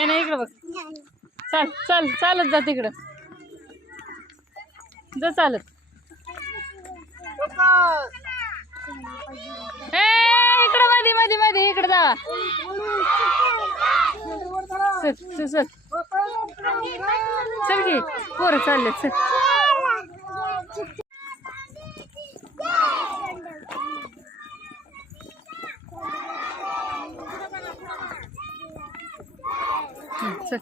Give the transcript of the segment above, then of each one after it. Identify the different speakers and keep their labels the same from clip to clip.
Speaker 1: नाही नाही इकडं बघ. चाल चाल चालत जा तिकडं. जा चालत. ए इकडं मध्ये मध्ये मध्ये इकडं जा. चल चल चल की. पोरं चालले चल. चल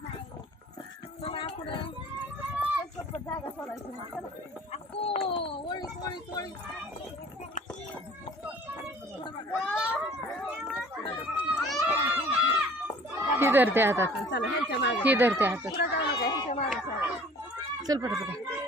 Speaker 1: ही धरते हातात. ही धरते हातात. चल पटापटा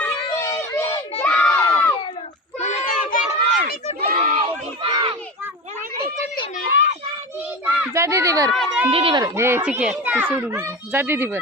Speaker 1: जा दीदीवर. दीदीवर. हे चिकिया तू जा दीदीवर.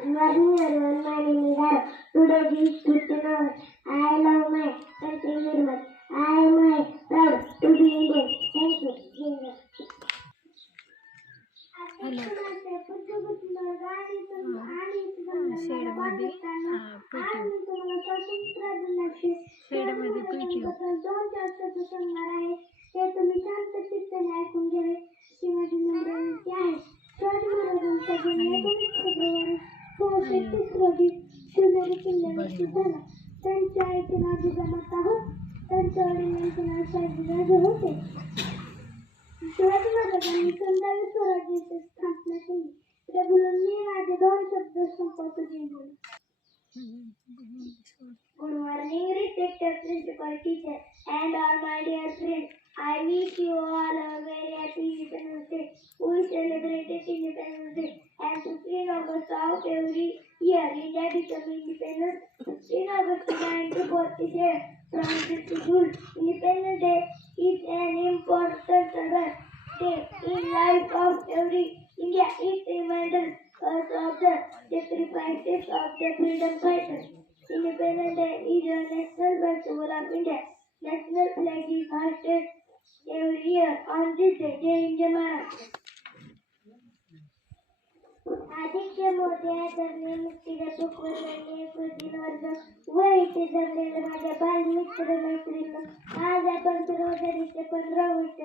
Speaker 2: Good. My name is Ara. Today is 15. I love my country very much. I am my proud to be Indian. Thank you.
Speaker 1: शेडमध्ये शेडमध्ये पीठ दोन चर्चेचं सांगणार आहे ते तुम्ही शांत चित्ताने ऐकून घ्यावे ती माझी आहे शिवाजी महाराजांचा जन्म एकोणीस फेब्रुवारी सोळाशे तीस शिवनेरी किल्ल्यावरती झाला त्यांच्या आईचे नाव
Speaker 2: जिजामाता होत त्यांच्या वडिलांचे नाव शहाजीराजे होते शिवाजी महाराजांनी संदावी स्वराज्याची स्थापना केली रघुलंनी माझे दोन शब्द संपर्क जिंकले Good morning, respected principal teacher and all my dear friends. I wish you all a very happy Independence Day. We and 15 August every year. India became independent 15 August 1947 from an important day in life of every India. It reminds us of the sacrifices of the freedom fighters. आज आपण सर्वजणीचे पंधरा वर्ष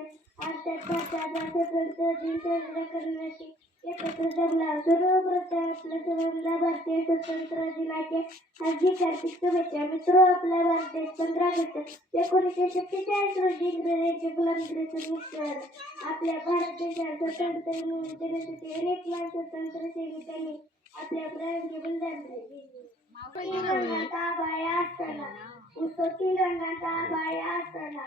Speaker 2: अर्थात भारताचा स्वतंत्र दिन साजरा करण्याची एकत्र जमला. सर्वप्रथम आपल्या सर्वांना भारतीय स्वतंत्र दिनाच्या हार्दिक हार्दिक शुभेच्छा. मित्र आपला भारतीय पंधरा ऑगस्ट एकोणीसशे सत्तेचाळीस रोजी इंग्रजांच्या गुलामगिरीतून मुक्त झाला आपल्या भारत देशात स्वतंत्र मिळवून अनेक मान स्वतंत्र सैनिकांनी आपल्या प्रयत्न बलिदान दिले. तीन रंगाचा बाया असताना. उसोती रंगाचा बाया असताना.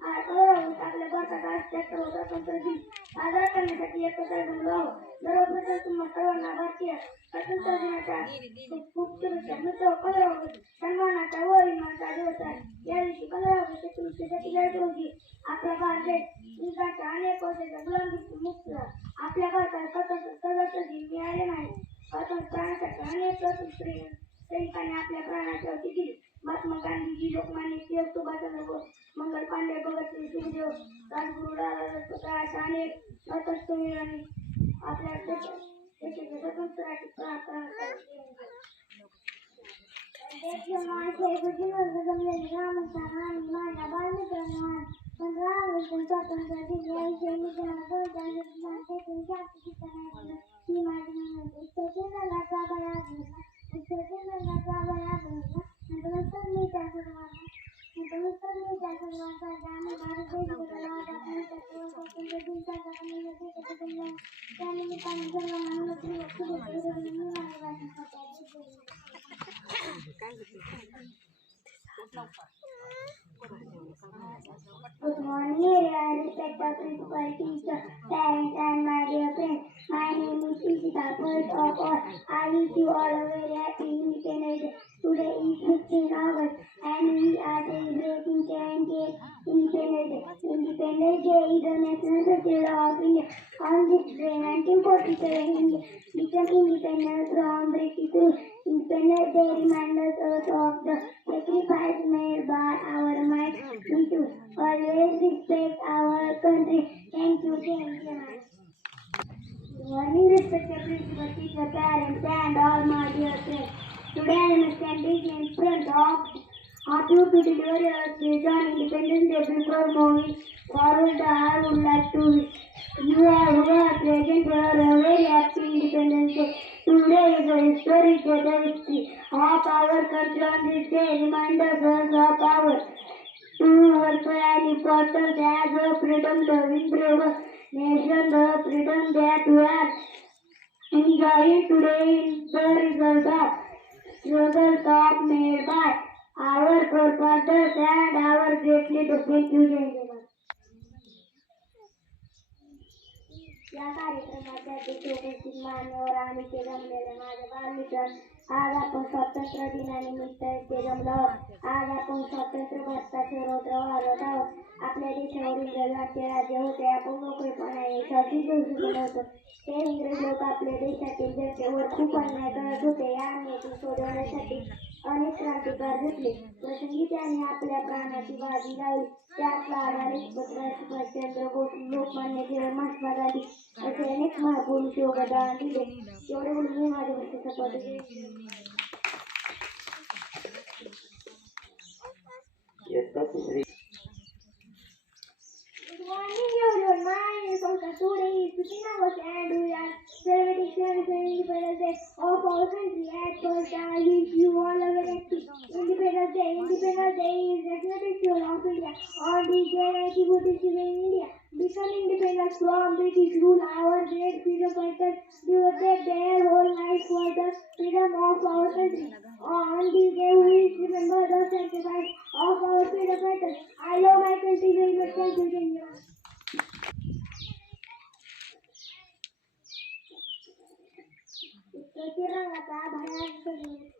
Speaker 2: आपल्या भारतात अठ्याहत्तर स्वातंत्र्य साजरा करण्यासाठी एकत्र जमलो आहोत सर्वप्रथम तुम्हा सर्वांना भारतीय स्वातंत्र्य दिनाच्या खूप शुभेच्छा मित्र पंधरा ऑगस्ट सन्मानाचा व इमानाचा दिवस आहे या दिवशी पंधरा ऑगस्ट एकोणीसशे सत्तेचाळीस रोजी आपला भारत देश इंग्रजांच्या अनेक वर्षाच्या मुक्त झाला आपल्या भारतात स्वतंत्र स्वतंत्र दिन मिळाले नाही स्वातंत्र्य प्राणासाठी अनेक सैनिकांनी आपल्या प्राणाची दिली महात्मा गांधीजी लोकमान्य टिळक सुभाषचंद्र बोस मंगल पांडे भगतसिंग सुखदेव राजगुरू अशा अनेक स्वातंत्र्यवीरांनी आपल्या देशा- देशाच्या स्वातंत्र्यासाठी प्रार्थना Good morning, respected principal teacher, parents, and my dear friends. My name is Ishita. First of I wish you all a very happy Day. Today is 15 August, and we are celebrating 20th Independence Day. Independence Day is a national festival of India. On this day, 1947, India became independent from British rule. Independence Day reminds us of the sacrifice made by our might. We should always respect our country. Thank you, thank you. Morning, respected principal, teacher, parents, and all my dear friends. Today I am standing in front of you to deliver a speech on Independence Day. Before moving forward, I would like to wish you a present for a very happy Independence Day. Today is a historic day, of our country on this day reminds us of our universal and importance as a freedom-loving brave nation, the freedom that we are enjoying today is the result of struggles of made by our forefathers and our great leaders. या कार्यक्रमाच्या अध्यक्ष उपस्थित मान्यवर आणि ते जमलेले माझे बालमित्र आज आपण स्वातंत्र्य दिनानिमित्त ते जमलो आहोत आज आपण स्वातंत्र्य भारताचे रौद्र वाढवत आहोत. आपल्या देशावर इंग्रजांचे राज्य होते आपण मोकळेपणाने शासन दिवशी बनवतो हे इंग्रज लोक आपल्या देशातील जनतेवर खूप अन्याय करत होते. या अन्यायातून सोडवण्यासाठी अनेक क्रांतिकार घेतले प्रसंगी त्यांनी आपल्या प्राणाची बाजी लावली त्यात लाला लजपतराय सुभाषचंद्र बोस लोकमान्य टिळक महात्मा गांधी असे अनेक महापुरुष योगदान दिले. एवढे बोलून मी माझ्या पद इयत्ता Good morning, everyone. My name is Olga. Today is 15 August and we are celebrating 77th Independence of our country. At I you all a very happy Independence Day. Independence Day is national festival of India. On this day, 1947 in India become independent from British rule. Our great freedom fighters devoted their whole life for the freedom of our country. On this day, we remember the sacrifice of our freedom fighters. I love my country. Thank you, thank you. उत्सवची रंगाचा भयात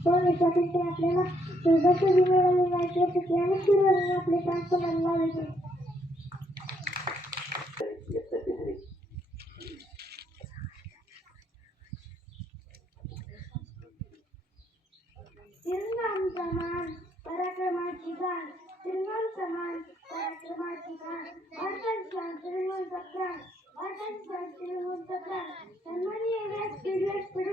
Speaker 2: पण स्वातंत्र्य आपल्याला चौदाशे मिळाले नाही त्यासाठी अनेक शूरवीरांनी आपले प्राण पणाला लावले इयत्ता समान पराक्रमाची गाण तिरंगाम समान पराक्रमाची गाण भारताचा तिरंगाचा प्राण भारताचा तिरंगाचा प्राण सन्माननीय व्यासपीठ व्यासपीठ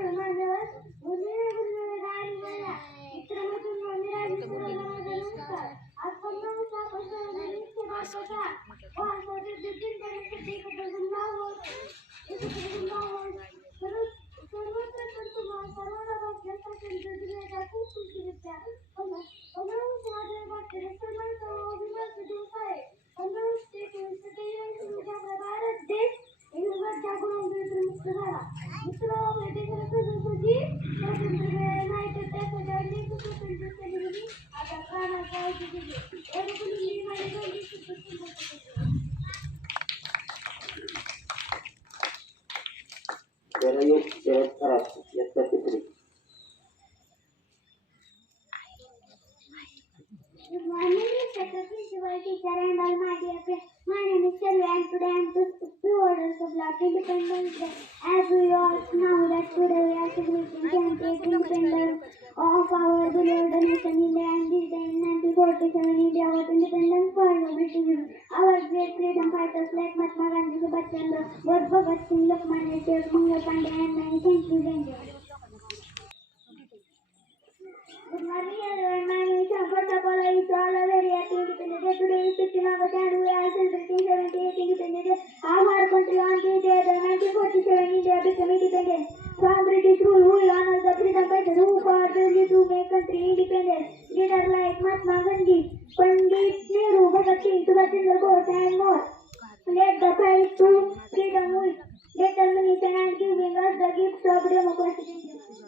Speaker 2: Independence Day. As we all know that today we are celebrating 28th independence of our beloved nation India and this day in 1947 India was independent from the. Our great freedom fighters like Mahatma Gandhi, Subhash Chandra, Bose Bhagat Singh, Lokmanya Tilak, Mangal Pandey and many. Thank you, thank you. Good morning, everyone. My name is Shankar Tapala. It's all a very happy Independence Day. Today is 15 August and we are celebrating 78th Independence Day. Our country on this day, the 1947 India became independent from British rule. We honor the freedom fighters who fought bravely to make country independent. Leaders like Mahatma Gandhi, Pandit Nehru, Bhagat Singh, Subhash Chandra Bose and more. Let the fight to freedom with determination and giving us the gift of democracy.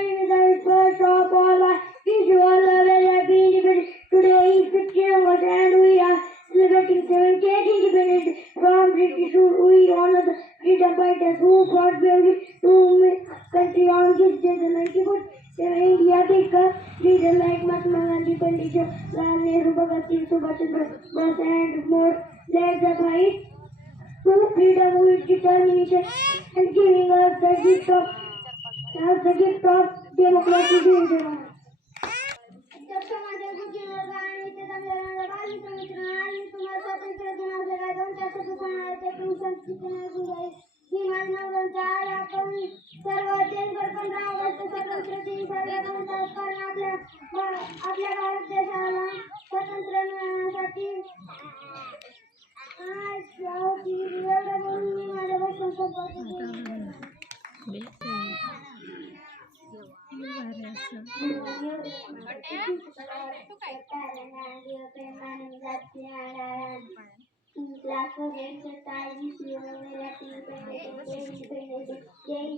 Speaker 2: Jai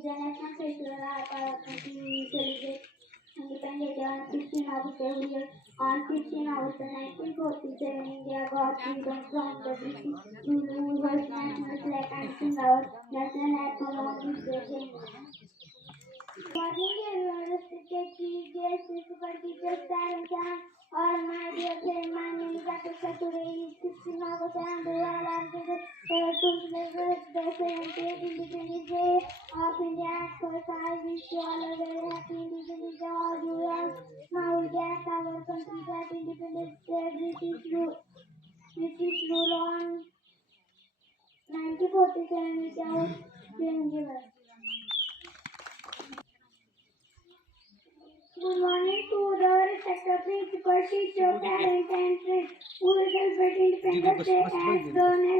Speaker 2: Janathan Krishna Intelligent Independent on 16 August every year. On 16 August 1947, India got freedom from the British to rule was national flag and sing our national anthem on this day. और my dear friend, my name is Dr. Saturday, Christian August, and the Royal Ambassador to the President of Independence Day of India. First, I wish you all a very happy Independence Day, all you well. Now, we get our country that Independence Day, British rule, British rule on 1947 without danger. Let's, let's.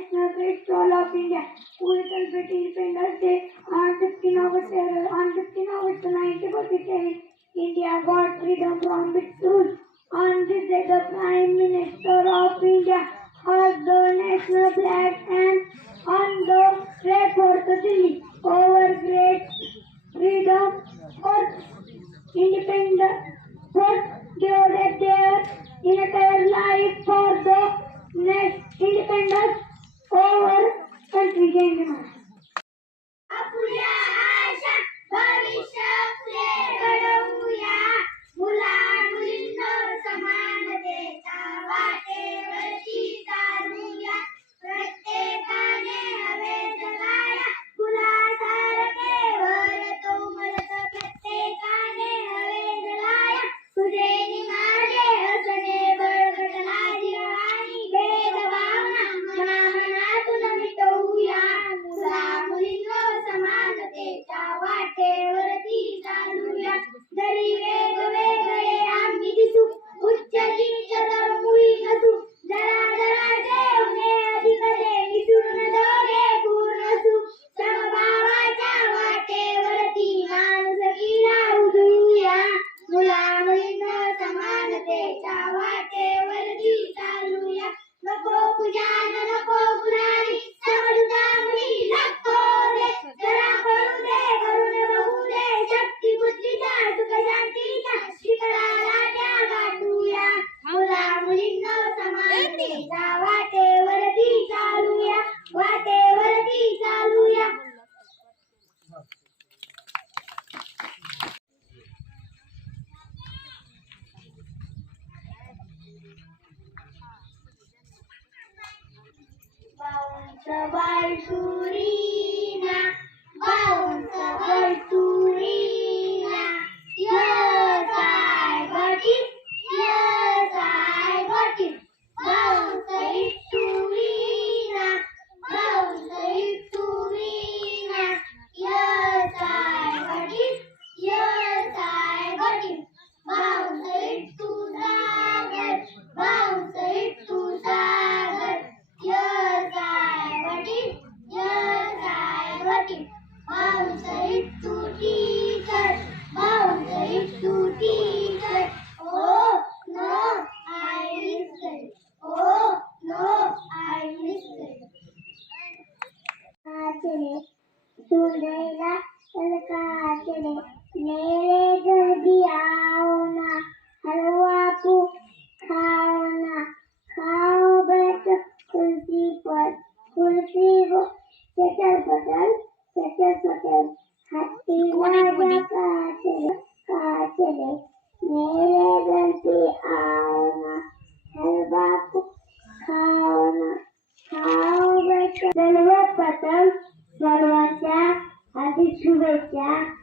Speaker 2: 在家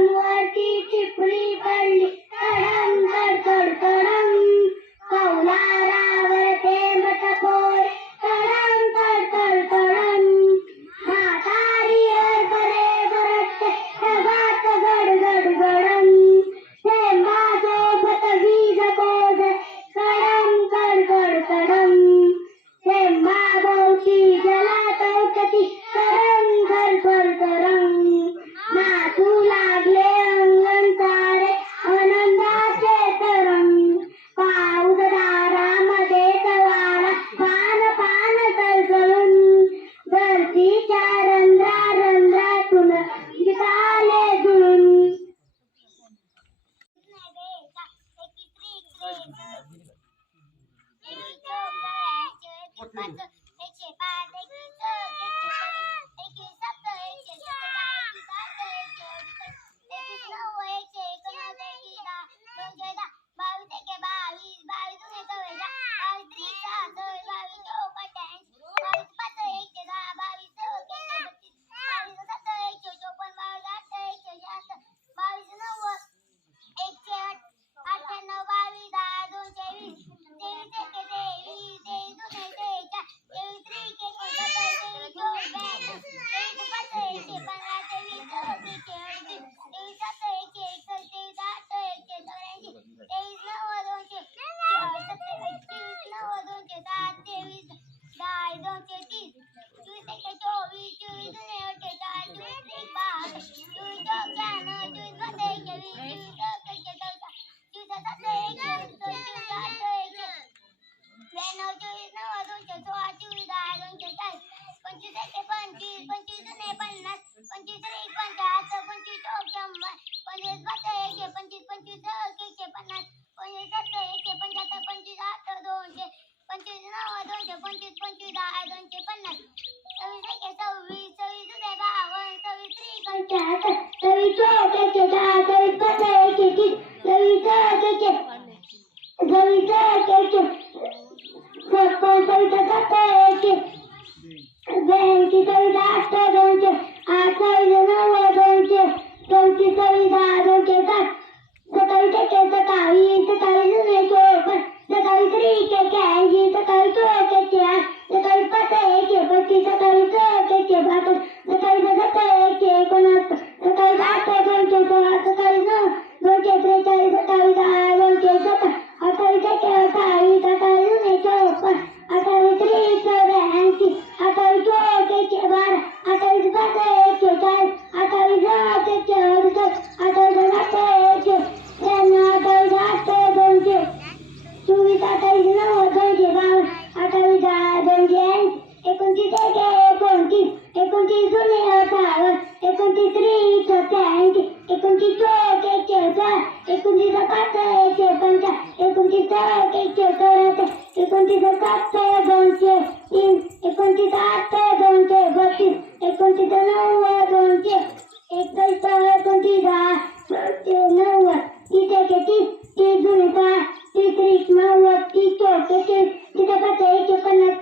Speaker 2: converted to pre-believers.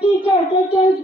Speaker 2: Teacher teacher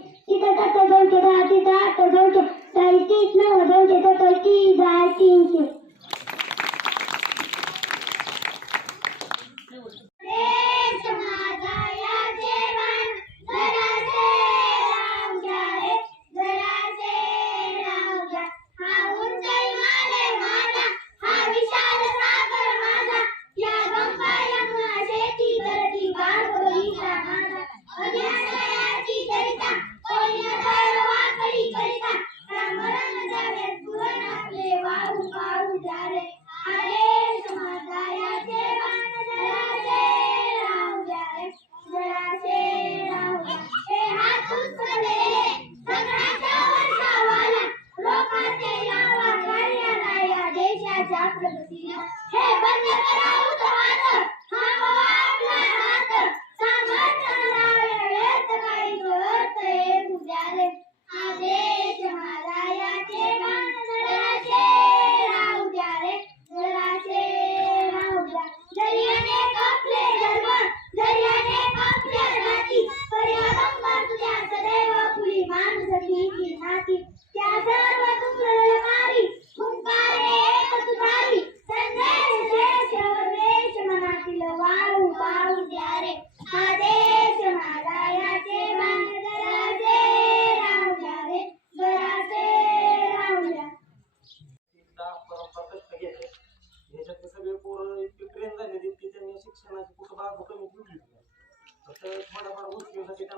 Speaker 2: Hey,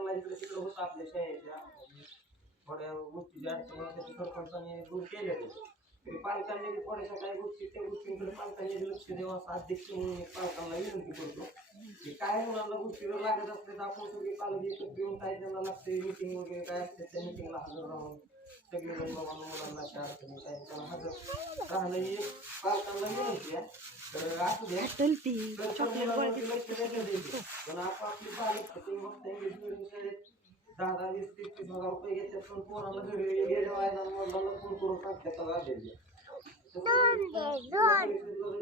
Speaker 2: गोष्टीसाठी इकडे तिकडे होतं आपल्या शाळेच्या थोड्या गोष्टीच्या अडचणी त्याचे सरपंचाने दूर केल्या तरी पालकांनी थोड्याशा काही गोष्टी त्या गोष्टींकडे पालकांनी लक्ष द्यावं असं अध्यक्ष म्हणून पालकांना विनंती करतो. की काय मुलांना गोष्टीवर लागत असते तर आपण सगळे पालक एकत्र येऊन काय त्यांना लागते मिटिंग वगैरे काय असते त्या मिटिंगला हजर राहून. सगळे बाबांना मुलांना हजर राहणं ही एक पालकांना विनंती आहे तर असू द्या तर मुलांवरती लक्ष येते पण आपापली बालक तुम्ही बघता इंग्लिश मिडियम शाळेत दहा दहा वीस तीस तीस हजार रुपये घेतात पण पोरांना घरी गेल्या वायदा मुलांना फोन करून सांगतात द्या.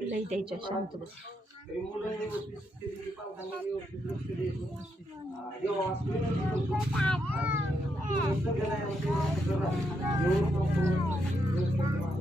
Speaker 2: लई द्यायच्या शांत बस. तरी मुलं व्यवस्थित स्थिती पालकांनी व्यवस्थित लक्ष द्यायचं अं, देवा असं Thank you.